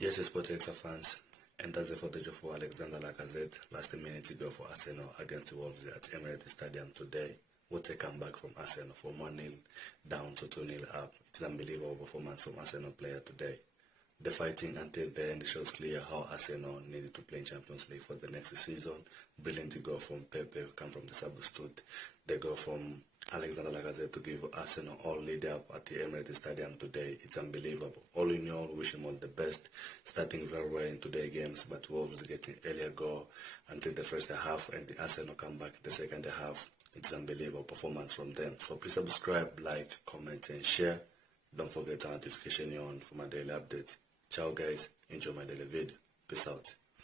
Yes, Sport Extra fans, and that's the footage of Alexandre Lacazette last minute ago for Arsenal against the Wolves at Emirates Stadium today. What a comeback from Arsenal from 1-0 down to 2-0 up. It's an unbelievable performance from Arsenal player today. The fighting until the end shows clear how Arsenal needed to play in Champions League for the next season. Brilliant to go from Pepe, who come from the substitute. They go from Alexandre Lacazette to give Arsenal all lead up at the Emirates Stadium today. It's unbelievable. All in all, wish him all the best. Starting very well in today's games, but Wolves getting earlier goal until the first half, and the Arsenal come back the second half. It's unbelievable performance from them. So please subscribe, like, comment, and share. Don't forget to notification on for my daily update. Ciao guys, enjoy my daily video. Peace out.